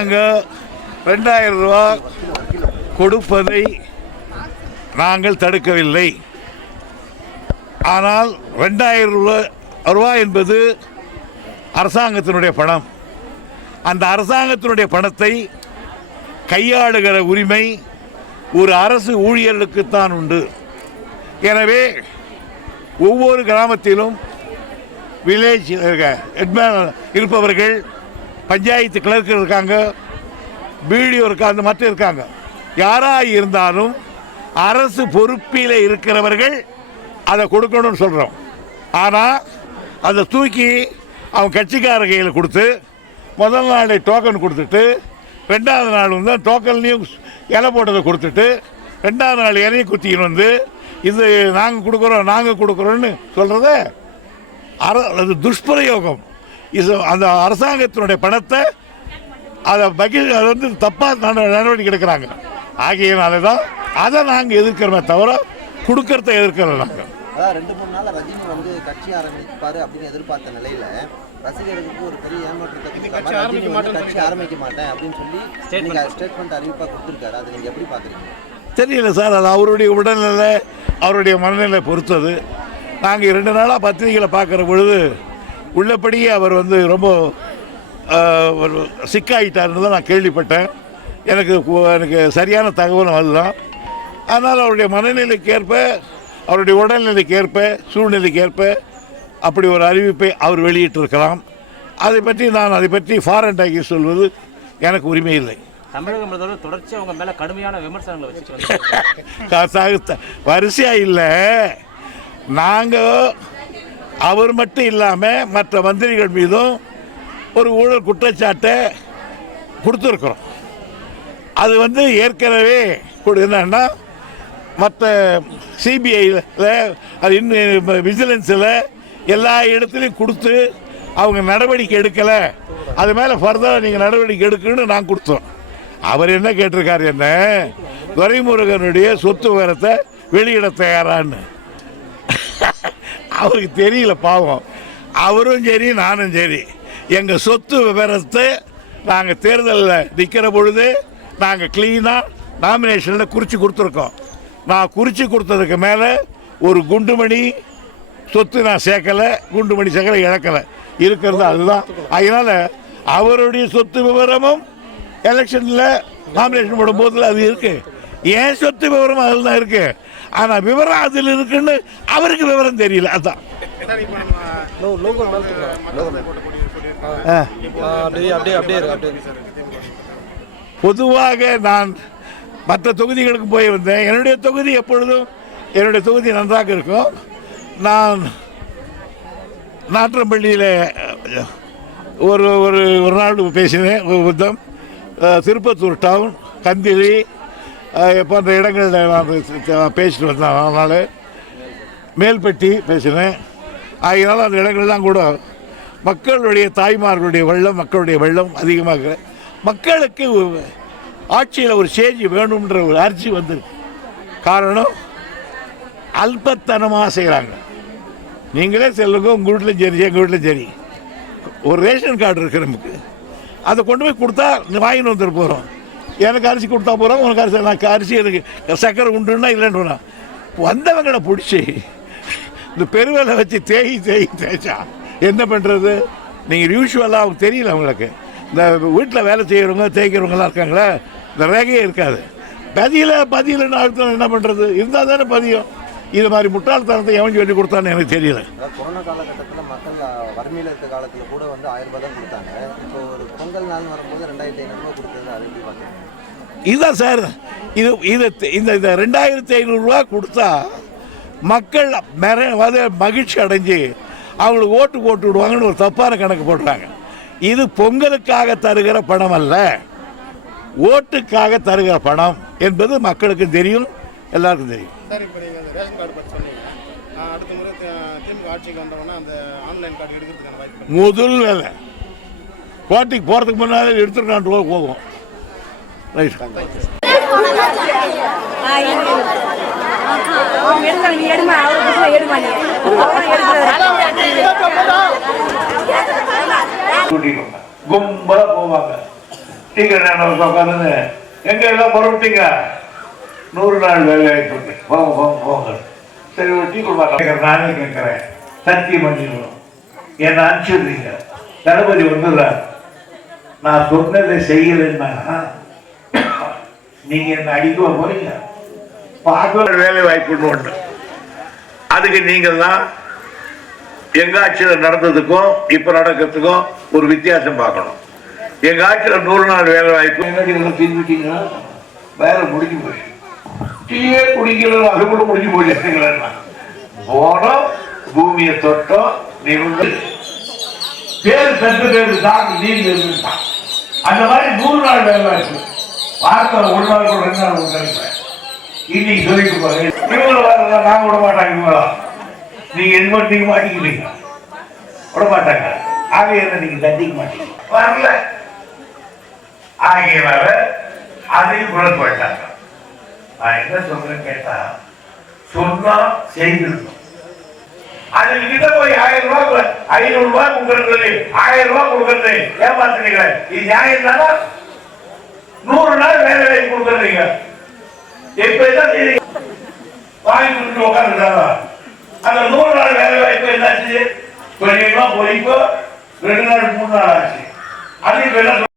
நாங்கள் 2000 ரூபா கொடுப்பதை நாங்கள் தடுக்கவில்லை. ஆனால் 2000 ரூபாய் என்பது அரசாங்கத்தினுடைய பணம். அந்த அரசாங்கத்தினுடைய பணத்தை கையாளுகிற உரிமை ஒரு அரசு ஊழியர்களுக்குத்தான் உண்டு. எனவே ஒவ்வொரு கிராமத்திலும் வில்லேஜ் ஹெட்மேன் இருப்பவர்கள், பஞ்சாயத்து கிளர்க்கு இருக்காங்க, பிடிஓ இருக்காங்க, மற்ற இருக்காங்க. யாராக இருந்தாலும் அரசு பொறுப்பில் இருக்கிறவர்கள் அதை கொடுக்கணும்னு சொல்கிறோம். ஆனால் அதை தூக்கி அவங்க கட்சிக்கார கையில் கொடுத்து முதல் நாளை டோக்கன் கொடுத்துட்டு 2வது நாள் வந்து டோக்கன்லையும் இலை போட்டதை கொடுத்துட்டு 2வது நாள் இலையை குத்தின்னு வந்து இது நாங்கள் கொடுக்குறோன்னு சொல்கிறத அது துஷ்பிரயோகம். இது அந்த அரசாங்கத்தினுடைய பணத்தை அதை வந்து தப்பாக நடவடிக்கை எடுக்கிறாங்க. ஆகியனால தான் அதை நாங்கள் எதிர்க்கிறோமே தவிர கொடுக்கறத எதிர்க்கிறோம். நாங்கள் 2-3 நாள் ரஜினி வந்து கட்சி ஆரம்பிப்பார் அப்படின்னு எதிர்பார்த்த நிலையில் ரசிகர்களுக்கு ஒரு பெரிய ஏமாற்றத்தை கட்சி ஆரம்பிக்க மாட்டேன் அப்படின்னு சொல்லி ஸ்டேட்மெண்ட் அறிவிப்பாக கொடுத்துருக்காரு. அதை நீங்கள் எப்படி பார்க்குறீங்க? தெரியல சார், அது அவருடைய உடல்நிலை, அவருடைய மனநிலை பொறுத்தது. நாங்கள் 2 நாளாக பத்திரிகைகளை பார்க்குற பொழுது உள்ளபடியே அவர் வந்து ரொம்ப சிக்காயிட்டார்னு தான் நான் கேள்விப்பட்டேன். எனக்கு சரியான தகவல் அதுதான். ஆனால் அவருடைய மனநிலைக்கேற்ப, அவருடைய உடல்நிலைக்கேற்ப, சூழ்நிலைக்கேற்ப அப்படி ஒரு அறிவிப்பை அவர் வெளியிட்டிருக்கலாம். அதை பற்றி ஃபாரண்ட் ஆகி சொல்வது எனக்கு உரிமை இல்லை. தமிழக முதல்வர் தொடர்ச்சி அவங்க மேலே கடுமையான விமர்சனங்களை வச்சுட்டு வரிசையாக இல்லை. நாங்கள் அவர் மட்டும் இல்லாமல் மற்ற மந்திரிகள் மீதும் ஒரு ஊழல் குற்றச்சாட்டை கொடுத்துருக்குறோம். அது வந்து ஏற்கனவே என்னன்னா மற்ற சிபிஐயில், அது இன்னும் விஜிலன்ஸில் எல்லா இடத்துலையும் கொடுத்து அவங்க நடவடிக்கை எடுக்கலை. அது மேலே ஃபர்தராக நீங்கள் நடவடிக்கை எடுக்கணும்னு நாங்கள் கொடுத்தோம். அவர் என்ன கேட்டிருக்காரு, என்ன துரைமுருகனுடைய சொத்து விவரத்தை வெளியிட தயாரான்னு. அவருக்கு தெரியல பாவம். அவரும் சரி நானும் சரி எங்கள் சொத்து விவரத்தை நாங்கள் தேர்தலில் நிற்கிற பொழுது நாங்கள் கிளீனாக நாமினேஷனில் குறித்து கொடுத்துருக்கோம். நான் குறித்து கொடுத்ததுக்கு மேலே ஒரு குண்டுமணி சொத்து நான் சேர்க்கலை, குண்டுமணி சேர்க்கலை, இழக்கலை இருக்கிறது அதுதான். அதனால் அவருடைய சொத்து விவரமும் எலெக்ஷனில் நாமினேஷன் போடும்போது அது இருக்குது. ஏன் சொத்து விவரம் அதில் தான் இருக்குது. ஆனால் விவரம் அதில் இருக்குன்னு அவருக்கு விவரம் தெரியல. அதுதான் பொதுவாக நான் மற்ற தொகுதிகளுக்கு போய் வந்தேன். என்னுடைய தொகுதி எப்பொழுதும் என்னுடைய தொகுதி நன்றாக இருக்கும். நான் நாற்றம்பள்ளியில் ஒரு ஒரு ஒரு நாள் பேசினேன். புத்தம் திருப்பத்தூர் டவுன், கந்திரி போன்ற இடங்களில் நான் பேசிட்டு வந்தேன். அதனால் மேல்பட்டி பேசினேன். அதனால் அந்த இடங்கள்லாம் கூட மக்களுடைய தாய்மார்களுடைய வெள்ளம், மக்களுடைய வெள்ளம் அதிகமாக மக்களுக்கு ஆட்சியில் ஒரு சேஞ்ச் வேணுன்ற ஒரு அர்ஜி வந்திருக்கு. காரணம் அல்பத்தனமாக செய்கிறாங்க. நீங்களே சொல்லுங்க, உங்கள் வீட்டிலும் சரி எங்கள் வீட்டிலும் சரி ஒரு ரேஷன் கார்டு இருக்குது நமக்கு. அதை கொண்டு போய் கொடுத்தா வாங்கிட்டு வந்துட்டு போகிறோம். எனக்கு அரிசி கொடுத்தா போகிறோம், உனக்கு அரிசி, நான் அரிசி எனக்கு சக்கரை உண்டுன்னா இல்லைன்னு வந்தவங்களை பிடிச்சி இந்த பெருவேலை வச்சு தேய்ச்சா என்ன பண்ணுறது? நீங்கள் யூஸ்வலாக அவங்க தெரியல. அவங்களுக்கு இந்த வீட்டில் வேலை செய்கிறவங்க தேய்க்கிறவங்களாம் இருக்காங்களே, இந்த ரேகையே இருக்காது. பதியில் நாள் என்ன பண்ணுறது? இருந்தால் தானே பதியும். இது மாதிரி முட்டாள்தனத்தை எவன் சொல்லி கொடுத்தான்னு எனக்கு தெரியல. கொரோனா காலகட்டத்தில் மக்கள் வறுமையில் இருக்க காலத்தில் கூட வந்து 1000 ரூபாய் தான் கொடுத்தாங்க. இப்போ ஒரு பொங்கல் நாள் வரும்போது 2500 ரூபா கொடுத்தது அது எப்படி பார்க்குறீங்க? இதுதான் சார், இந்த 2500 ரூபா கொடுத்தா மக்கள் மகிழ்ச்சி அடைஞ்சு அவங்களுக்கு ஓட்டு போட்டு விடுவாங்கன்னு ஒரு தப்பான கணக்கு போடுறாங்க. இது பொங்கலுக்காக தருகிற பணம் அல்ல, ஓட்டுக்காக தருகிற பணம் என்பது மக்களுக்கு தெரியும், எல்லாருக்கும் தெரியும். முதல் வேலை கோட்டைக்கு போகிறதுக்கு முன்னாலே எடுத்துருக்கான் போகும். ரைட். கும்பலாக போவாங்க. டீக்கடை உட்காந்து எங்க எல்லாம் புறப்பட்டீங்க 100 நாள் வேலை ஆயிட்டு போங்க போங்க போங்க. சரி ஒரு டீ கொடுப்பாங்க. நானே கேட்கிறேன், சத்தியம் பண்ணிடணும், என்ன அனுப்பிச்சுடுறீங்க. தளபதி வந்துடுறார், நான் சொன்னதை செய்யலைன்னா நீங்க என்ன அடிக்க போறீங்க. பார்க்க வேலை வாய்ப்புன்னு ஒண்ணு, அதுக்கு நீங்கள் தான் எங்க ஆட்சியில் நடந்ததுக்கும் இப்ப நடக்கிறதுக்கும் ஒரு வித்தியாசம் பார்க்கணும். எங்க ஆட்சியில் 100 நாள் வேலை வாய்ப்பு தீர்ந்துட்டீங்கன்னா வேலை முடிஞ்சு போச்சு. டீயே குடிக்கிறது அது கூட முடிஞ்சு போச்சு. போனோம், பூமியை தொட்டோம், நிமிர்ந்து பேரு தட்டு பேரு தான் நீங்க இருந்தான். அந்த மாதிரி 100 நாள் வேலை வாய்ப்பு வார்த்தை 1 நாள் கூட 2 நாள் கொடுக்குறேன். இன்னைக்கு சொல்லிட்டு போறேன், இவங்களை வர நான் விட மாட்டாங்க. இவங்களா நீங்க என்ன நீங்க மாட்டிக்கிறீங்க, விட மாட்டாங்க. ஆகையில நீங்க தண்டிக்க மாட்டீங்க, வரல. ஆகையினால அதையும் குழப்ப போயிட்டாங்க. நான் என்ன சொல்றேன்னு கேட்டா, சொன்னா செய்திருக்கோம். அதுக்கு கிட்ட போய் 1000 ரூபாய் 500 ரூபாய் உங்களுக்கு 1000 ரூபாய் கொடுக்கறது ஏமாத்துறீங்க. இது நியாயம் தானே? 100 நாள் வேலை வாய்ப்பு கொடுக்குறீங்க. எப்ப என்ன வாங்கி கொடுத்து உட்காந்துட்டாங்க. அந்த 100 நாள் வேலை வாய்ப்பு என்னாச்சு? கொஞ்சமா போய் இப்போ 2 நாள் 3 நாள் ஆச்சு. அது